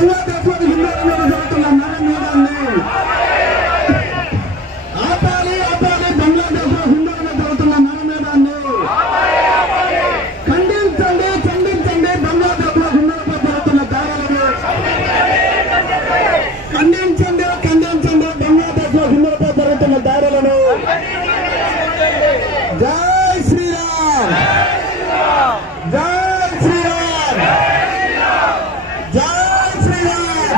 బంగ్లాదేశ్ హిందువుల మీద జరుగుతున్న నరమేధాన్ని ఆపాలి, ఆపాలి. బంగ్లాదేశ్ హిందువుల మీద జరుగుతున్న నరమేధాన్ని ఖండించండి, ఖండించండి. బంగ్లాదేశ్ హిందువులపై జరుగుతున్న దాడులను ఖండించండి, ఖండించండి. బంగ్లాదేశ్ హిందువులపై జరుగుతున్న దాడులను. జై శ్రీరామ్, జై శ్రీరామ్, జై శ్రీరామ్.